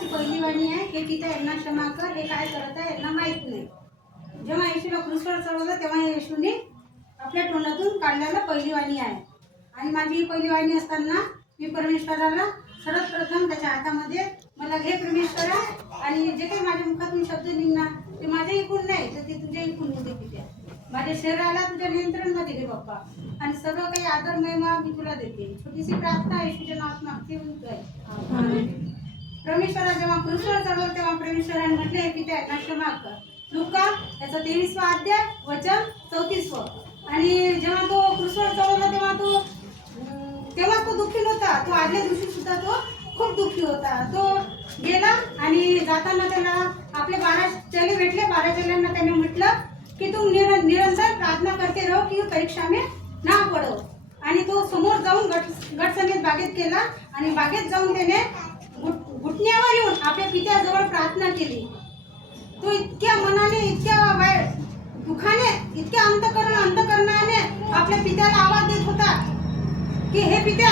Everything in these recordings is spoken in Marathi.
ती पहिली वाणी आहे की पिता यांना क्षमा कर, हे काय करत आहे यांना माहीत नाही. जेव्हा येशूला क्रूसवर चढवलं तेव्हा येशूने आपल्या तोंडातून काढलेलं पहिली वाणी आहे. आणि माझी ही पहिली वाणी असताना मी परमेश्वराला सर्वप्रथम त्याच्या हातामध्ये मला घे परमेश्वरा, आणि जे काही माझ्या मुखातून शब्द निघणार ते माझ्या ऐकून नाही तर ते तुझ्या ऐकून होते. पित्या माझ्या शरीराला तुझ्या नियंत्रणमध्ये घे बाप्पा, आणि सर्व काही आदर महिमा मी तुला देते. छोटीशी प्रार्थना येशूच्या नावात मागते म्हणतोय. परमेश्वरा जेव्हा क्रूसवर चढवलं तेव्हा परमेश्वराने म्हटले हे पित्या यांना क्षमा कर. लूका याचा 23वा अध्याय वचन 34. आणि जेव्हा तो क्रूसवर चढवला तेव्हा तो दुःखी नव्हता. तो आदल्या दिवशी सुद्धा तो खूप दुःखी होता. तो गेला आणि जाताना त्याला आपले 12 चेले भेटले. 12 चेल्यांना त्याने म्हटलं की तू निरंतर प्रार्थना करते रहो की परीक्षा में ना पडो. आणि तो समोर जाऊन गट समेत बागेत केला आणि बागेत जाऊन त्याने घुटण्यावर येऊन आपल्या पित्याजवळ प्रार्थना केली. तो इतक्या मनाने, इतक्या दुखाने, इतक्या अंतकरणाने आपल्या पित्याला आवाज देत होता की हे पित्या.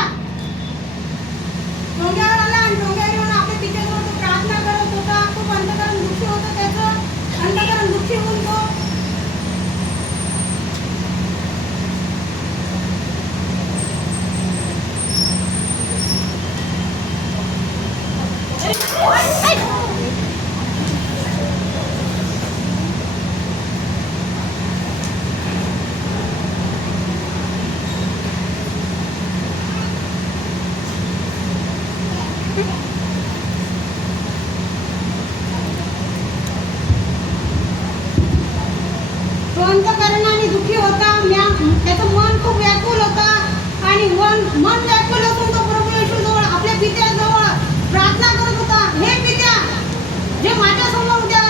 डोंग्यावर आला आणि डोंग्यावर येऊन आपल्या पित्याजवळ तो प्रार्थना करत होता. खूप अंतकरण दुःखी होतं त्याचं. अंतकरण दुःखी होऊन तो अंतकरणाने दुःखी होता. त्याचं मन खूप व्याकुल होता आणि मन व्याकुल असून तो प्रभू येशूजवळ आपल्या पित्याजवळ प्रार्थना करत होता. हे पित्या, जे माझ्यासमोर उद्या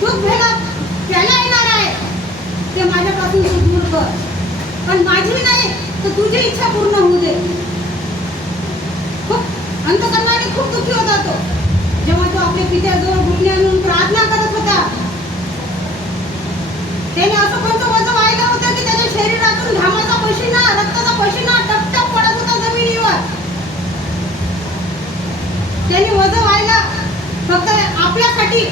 दुःख प्यायला येणार आहे ते माझ्यापासून तू दूर कर, पण माझी नाही तर तुझी इच्छा पूर्ण होऊ दे. खूप अंतकरणाने खूप दुःखी होता तो. जेव्हा तो आपल्या पित्याजवळ घुटणे आणून प्रार्थना करत होता त्याने असं कोणतं वजन वाहिलं होतं की त्याच्या शरीरातून घामाचा पशिना, रक्ताचा पशिना टपटप पडत होता जमिनीवर. त्याने वजन वाहिलं फक्त आपल्यासाठी.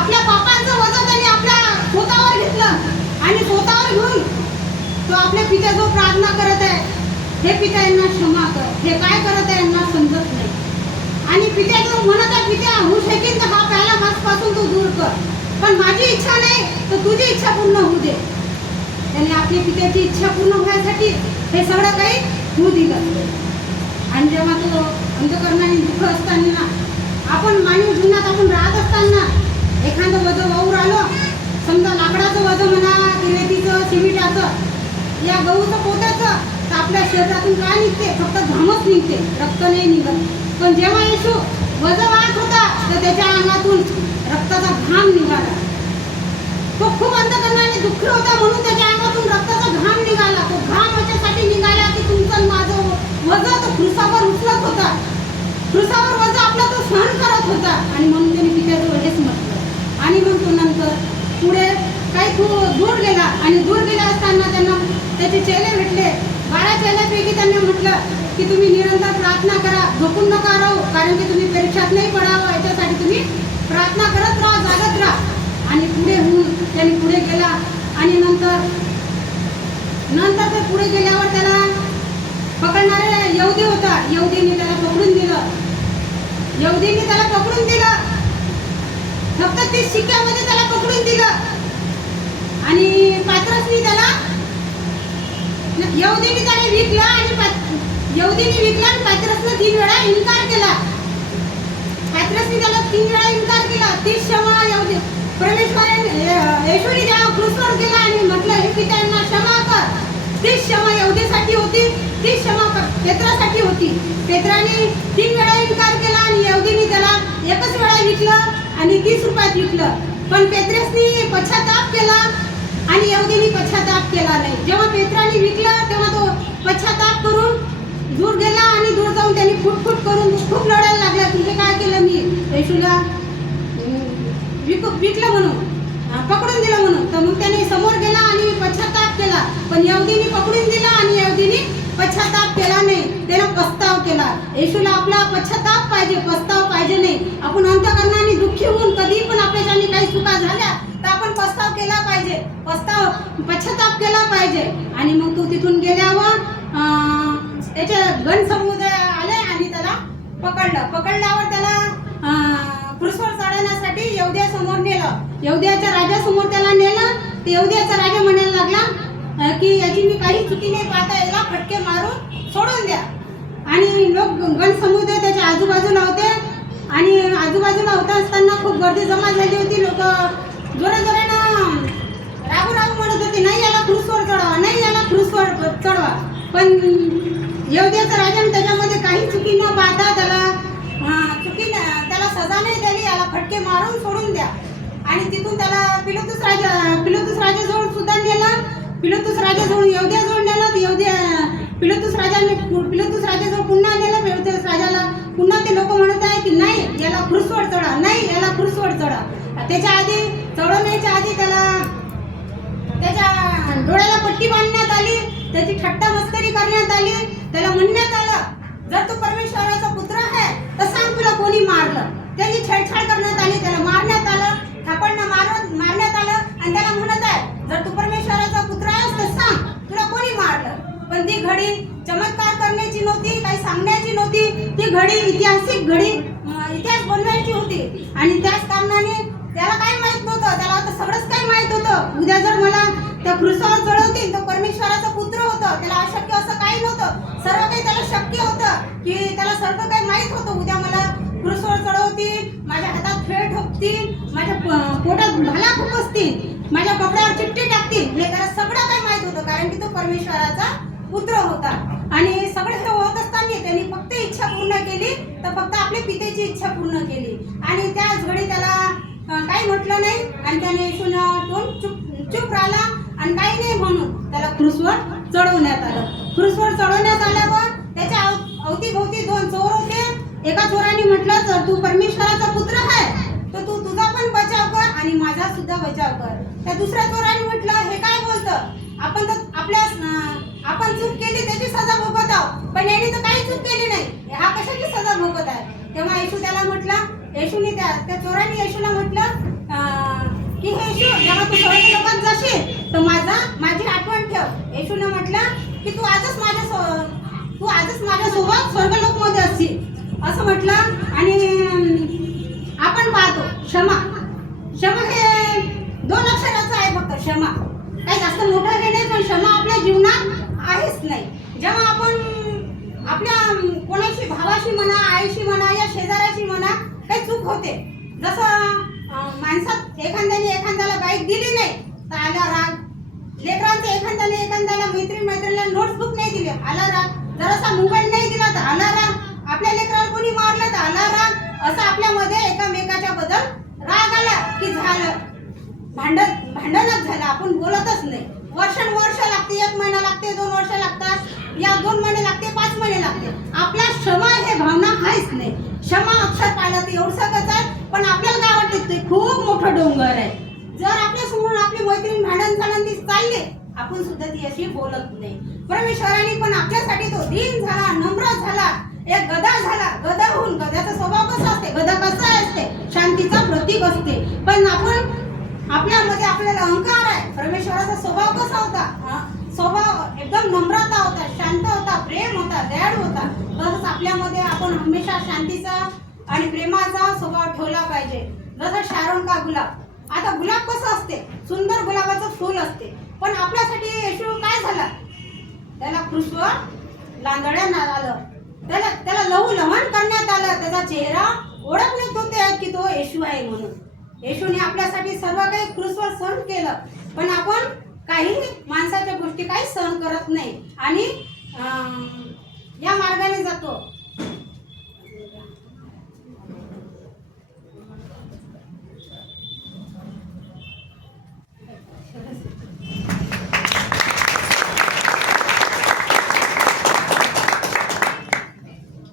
आपल्या पापांचं वजन त्याने आपल्या स्वतःवर घेतलं आणि स्वतःवर घेऊन तो आपल्या पित्याजवळ प्रार्थना करत आहे. हे पित्या यांना क्षमा कर, हे काय करत आहे यांना समजत नाही. आणि पित्याजवळ म्हणत आहे पित्या होऊ शकेल तर हा प्याला माझपासून तू दूर कर, पण माझी इच्छा नाही तर तुझी इच्छा पूर्ण होऊ दे. त्याने आपल्या पित्याची इच्छा पूर्ण होण्यासाठी हे सगळं काही होऊ दिलं. आणि जेव्हा तो अंतकरणाने दुःख असताना आपण मानवी जीवनात आपण राहत असताना एखादं वजन वाहून आलं, समजा लाकडाचं वजन म्हणा की रेतीचं, सिमेंटाचं, या गहूचं पोत्याचं, तर आपल्या शरीरातून काय निघते? फक्त घामच निघते, रक्त नाही निघत. पण जेव्हा येशू वजन वाहत होता तर त्याच्या अंगातून रक्ताचा घाम निघाला. तो खूप अंतकरणाने दुःखी होता म्हणून त्याच्या अंगातून रक्ताचा घाम निघाला. तो घाम याच्यासाठी निघाला की तुमचं माझं वजन तो क्रूसावर उचलत होता. क्रूसावर वजन आपला तो सहन करत होता. आणि म्हणून त्याने पित्याजवळ हेच म्हटलं. आणि मग तो नंतर पुढे काही दूर गेला. आणि दूर गेला असताना त्यांना त्याचे चेले भेटले. 12 चेल्यापैकी त्यांनी म्हटलं की तुम्ही निरंतर प्रार्थना करा, झोपून नका राहू, कारण की तुम्ही परीक्षात नाही पडावं याच्यासाठी तुम्ही प्रार्थना करत राहा, जागत राहा. आणि पुढे होऊन त्याने पुढे गेला. आणि नंतर ते पुढे गेल्यावर त्याला पकडणारे यहुदी होता. यहुदीने त्याला पकडून दिलं. फक्त 30 शिक्क्यामध्ये त्याला पकडून दिलं. आणि पात्रसनी त्याला यहुदीने त्याला विकलं आणि पात्रसनं 3 वेळा इन्कार केला. पात्रसनी त्याला 3 वेळा इन्कार केला. 30 क्षमा यहुदी परमेश्वराने येशूने जेव्हा क्रूसवर गेला आणि म्हटलं हे पित्या यांना क्षमा कर, 30 क्षमा यहुदीसाठी होती, 30 क्षमा पेत्रासाठी होती. पेत्राने 3 वेळा इन्कार केला आणि यहुदीने त्याला एकच वेळा विकलं आणि 30 रुपयात विकलं. पण पेत्रसनी पश्चाताप केला आणि यहुदीने पश्चाताप केला नाही. जेव्हा पेत्राने विकलं तेव्हा तो पश्चाताप करून दूर गेला आणि दूर जाऊन त्यांनी फुटफुट करून खूप लढायला लागला की हे काय केलं मी, येशूला विकलं म्हणून, पकडून दिलं म्हणून. तर मग त्याने समोर गेला आणि पश्चाताप केला. पण यहुदीने पकडून दिला आणि यहुदीने पश्चाताप केला नाही, त्यानं पस्ताव केला. येशूला आपला पश्चाताप पाहिजे, पस्ताव पाहिजे नाही. केला पाहिजे, पश्चाताप केला पाहिजे. आणि मग तो तिथून गेल्यावर त्याचे गण समुदाय आले आणि त्याला पकडल्यावर त्याला क्रूसवर चढवण्यासाठी यहूद्यासमोर नेलं. यहूद्याच्या राजासमोर त्याला नेलं. ते यहूद्याचा राजा म्हणायला लागला की याची मी काही चुकी नाही पाहता, याला फटके मारून सोडून द्या. आणि लोक गण समुदाय त्याच्या आजूबाजूला होते आणि आजूबाजूला होता असताना खूप गर्दी जमा झाली होती. लोक जोराजोरानं रागू म्हणत होते, नाही याला क्रूसवर चढवा, नाही याला क्रूसवर चढवा. पण यहूद्याचा राजाने त्याच्यामध्ये काही चुकी न पाहता त्याला सजा नाही दिली, याला फटके मारून सोडून द्या. आणि तिथून त्याला पिलातुस राजाजवळ सुद्धा नेलं. पिलातुस राजाजवळ यहूद्याजवळ नेलं. पिलातुस राजाजवळ पुन्हा नेलं. पिलातुस राजाला पुन्हा ते लोक म्हणत आहे की नाही याला क्रूसवर चढा, नाही याला क्रूसवर चढा. त्याच्या आधी चढवण्याच्या आधी त्याच्या डोळ्याला पट्टी बांधण्यात आली, त्याची थट्टा मस्करी करण्यात आली. त्याला म्हणण्यात आलं जर तू परमेश्वराचा पुत्र आहे तर सांग तुला कोणी मारलं. त्याची छेडछाड करण्यात आली, त्याला मारण्यात आलं, थापडणं मारण्यात आलं. आणि त्याला म्हणत आहे जर तू परमेश्वराचा पुत्र आहेस तर सांग तुला कोणी मारलं. पण ती घडी चमत्कार करण्याची नव्हती, काही सांगण्याची नव्हती. ती घडी ऐतिहासिक घडी, इतिहास बनवायची होती. आणि त्याच कारणाने त्याला काही माहित नव्हतं, त्याला आता सगळंच काही माहित होतं. उद्या जर मला त्या क्रूसावर चढवतील तर परमेश्वराचा पुत्र होतं, त्याला अशक्य असं काही नव्हतं. सर्व काही त्याला शक्य होतं, की त्याला सर्व काही माहित होतं. उद्या मला क्रूसवर चढवतील, माझ्या हातात खेळ ठोकतील, माझ्या पोटात भाला खुपसतील, माझ्या कपड्यावर चिठ्ठी टाकतील. हे त्याला सगळं काही माहित होतं, कारण की तो परमेश्वराचा पुत्र होता. आणि सगळं हे होत असताना त्यांनी फक्त इच्छा पूर्ण केली, तर फक्त आपल्या पितेची इच्छा पूर्ण केली. आणि त्याच घडी त्याला काही म्हटलं नाही आणि त्याने येशूनं तोंड चुप राहिला आणि काही नाही म्हणून त्याला क्रूसवर चढवण्यात आलं. क्रूसवर चढवण्यात आल्यावर त्याच्या अवतीभोवती दोन चोर होते. एका चोराने म्हटलं जर तू परमेश्वराचा पुत्र आहे तर तू तुझा पण बचाव कर आणि माझा सुद्धा बचाव कर. त्या दुसऱ्या चोराने म्हटलं हे काय बोलतं, आपण चूक केली त्याची सजा भोगत आहोत, पण याने तर काही चूक केली नाही, हा कशाची सजा भोगत आहे. तेव्हा येशू त्याला म्हटलं, येशूने त्या चोराने येशूला म्हटलं की हे येशू जेव्हा तू स्वर्ग लोकात जाशील तर माझी आठवण ठेव. येशूने म्हटलं की तू आजच माझ्यासोबत स्वर्गलोकमध्ये असशील असं म्हटलं. आणि आपण पाहतो क्षमा हे 2 अक्षराचं आहे फक्त. क्षमा काही जास्त मोठं हे नाही, पण क्षमा आपल्या जीवनात आहेच नाही. जेव्हा आपण आपल्या कोणाशी भावाशी म्हणा, आईशी म्हणा या शेजाऱ्याशी म्हणा काही चूक होते, जसं माणसात एखाद्याला बाईक दिली नाही तर आला राग, लेकरांचं एखाद्याला मैत्रिणीला नोटबुक नाही दिली आला राग, जरासा मोबाईल नाही दिला तर आला राग, आपल्या लेकराला कोणी मारलं तर आला राग. असं आपल्यामध्ये एकामेकाच्या बद्दल राग आला की झालं भांडणच झालं, आपण बोलतच नाही. वर्ष लागते, 1 महिना लागते, 2 वर्ष लागतात, या 2 महिने लागते, 5 महिने लागते. आपला क्षमा हे भावना आहेच नाही. क्षमा अक्षर पाहिलं तर एवढंच आहे, पण आपल्याला काय वाटतं ते खूप मोठं डोंगर आहे. जर आपल्या समोर आपली मैत्रीण भांडण झालं ती चालले, आपण सुद्धा ती अशी बोलत नाही. परमेश्वराने पण आपल्यासाठी तो दीन झाला, नम्र झाला, एक गधा झाला. गधा होऊन, गध्याचा स्वभाव कसा असते, गधा कसा असते, शांतीचा प्रतीक असते. पण आपल्यामध्ये आपल्याला अहंकार आहे. परमेश्वराचा स्वभाव कसा होता, स्वभाव एकदम नम्रता होता, शांत होता, प्रेम होता, दयाळू होता. तसंच आपल्यामध्ये आपण हमेशा शांतीचा आणि प्रेमाचा स्वभाव ठेवला पाहिजे. जसं शारोन का गुलाब. आता गुलाब कसं असते, सुंदर गुलाबाचं फूल असते, पण आपल्यासाठी येशू काय झाला, त्याला क्रूसवर लांदण्यात आलं, त्याला लहूलहान करण्यात आलं. त्याचा चेहरा ओळखण्यात होते की तो येशू आहे म्हणून. येशूने आपल्यासाठी सर्व काही क्रूसवर सहन केलं, पण आपण काही माणसाच्या गोष्टी काही सहन करत नाही आणि या मार्गाने जातो.